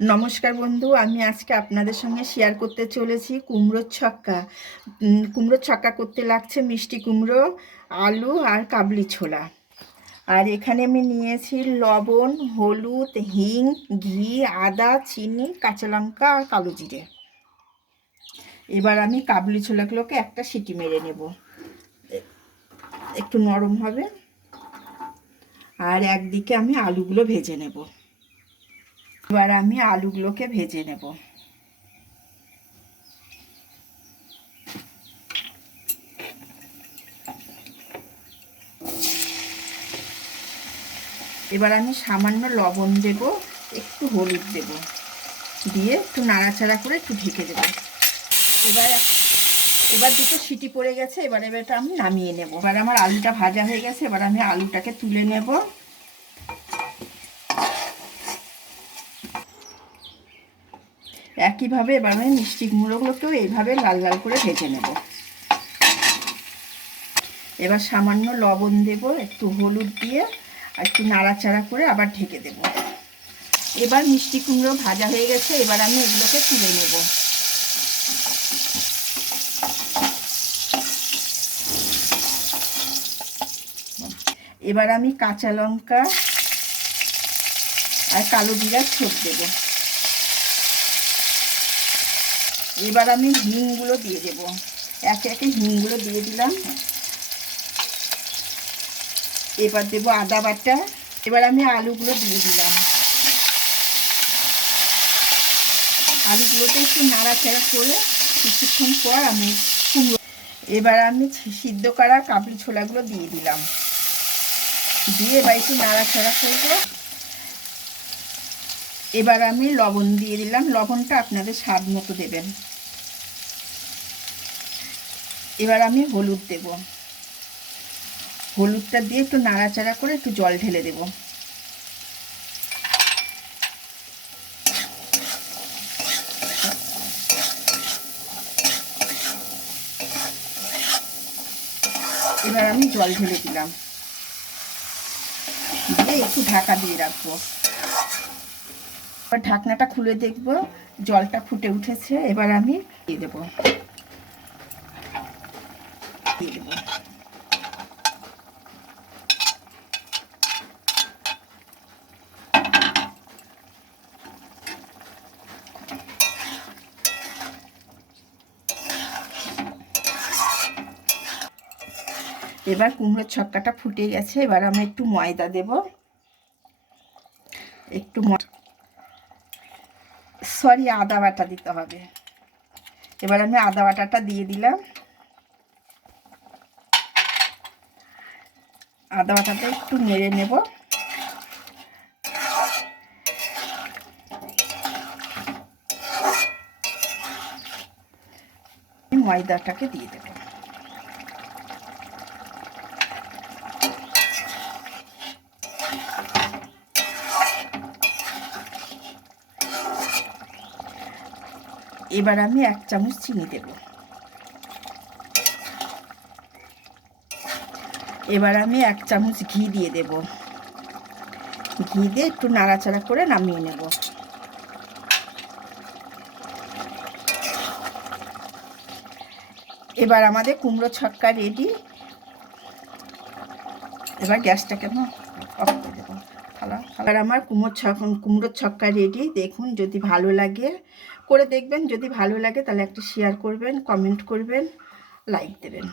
নমস্কার বন্ধু, আমি আজকে আপনাদের সঙ্গে শেয়ার করতে চলেছি কুমড়োর ছক্কা। কুমড়োর ছক্কা করতে লাগছে মিষ্টি কুমড়ো, আলু আর কাবলি ছোলা। আর এখানে আমি নিয়েছি লবণ, হলুদ, হিং, ঘি, আদা, চিনি, কাঁচা লঙ্কা আর কালো জিরে। এবার আমি কাবলি ছোলাগুলোকে একটা সিটি মেরে নেব। একটু নরম হবে। আর একদিকে আমি আলুগুলো ভেজে নেব। এবার আমি আলুগুলোকে ভেজে নেব। এবার আমি সামান্য লবণ দেব, একটু হলুদ দেব, দিয়ে একটু নাড়াচাড়া করে একটু ঢেকে দেব। এবার এবার দুটো সিটি পড়ে গেছে, এবার এবার আমি নামিয়ে নেব। এবার আমার আলুটা ভাজা হয়ে গেছে, এবার আমি আলুটাকে তুলে নেব। একইভাবে এবার আমি মিষ্টি কুমড়োগুলোকেও এইভাবে লাল লাল করে ভেজে নেব। এবার সামান্য লবণ দেব, একটু হলুদ দিয়ে আর একটু নাড়াচাড়া করে আবার ঢেকে দেব। এবার মিষ্টি কুমড়ো ভাজা হয়ে গেছে, এবার আমি এগুলোকে তুলে নেব। এবার আমি কাঁচা লঙ্কা আর কালো জিরার ছোপ দেবো। এবার আমি হিংগুলো দিয়ে দেব। একে একে হিংগুলো দিয়ে দিলাম। এবার দেবো আদা বাটা। এবার আমি আলুগুলো দিয়ে দিলাম। আলুগুলোতে একটু নাড়াচাড়া করে কিছুক্ষণ পর আমি কুমড়ো এবার আমি সিদ্ধ করা কাবলি ছোলাগুলো দিয়ে দিলাম। দিয়ে এবার একটু নাড়াচাড়া করব। এবার আমি লবণ দিয়ে দিলাম। লবণটা আপনাদের স্বাদ মতো দেবেন। এবার আমি হলুদ দেব। হলুদটা দিয়ে একটু নাড়াচাড়া করে একটু জল ঢেলে দেব। এবার আমি জল ঢেলে দিলাম। দিয়ে একটু ঢাকা দিয়ে রাখব। এবার ঢাকনাটা খুলে দেখব, জলটা ফুটে উঠেছে, এবার আমি দিয়ে দেবো। এবার কুমড়োর ছক্কাটা ফুটে গেছে, এবার আমি একটু ময়দা দেব। একটু সরি আদা বাটা দিতে হবে। এবার আমি আদা বাটাটা দিয়ে দিলাম। আদা বাটাটা একটু নেড়ে নেব। ময়দাটাকে দিয়ে দেবো। এবার আমি এক চামচ চিনি দেব। এবার আমি এক চামচ ঘি দিয়ে দেব। ঘি দিয়ে একটু নাড়াচাড়া করে নামিয়ে নেব। এবার আমাদের কুমড়ো ছক্কা রেডি এবার গ্যাসটাকে না অফ করে দেবো। আর আমার কুমড়োর ছক, কুমড়োর ছক্কা রেডি দেখুন যদি ভালো লাগে, করে দেখবেন। যদি ভালো লাগে তাহলে একটা শেয়ার করবেন কমেন্ট করবেন লাইক দেবেন।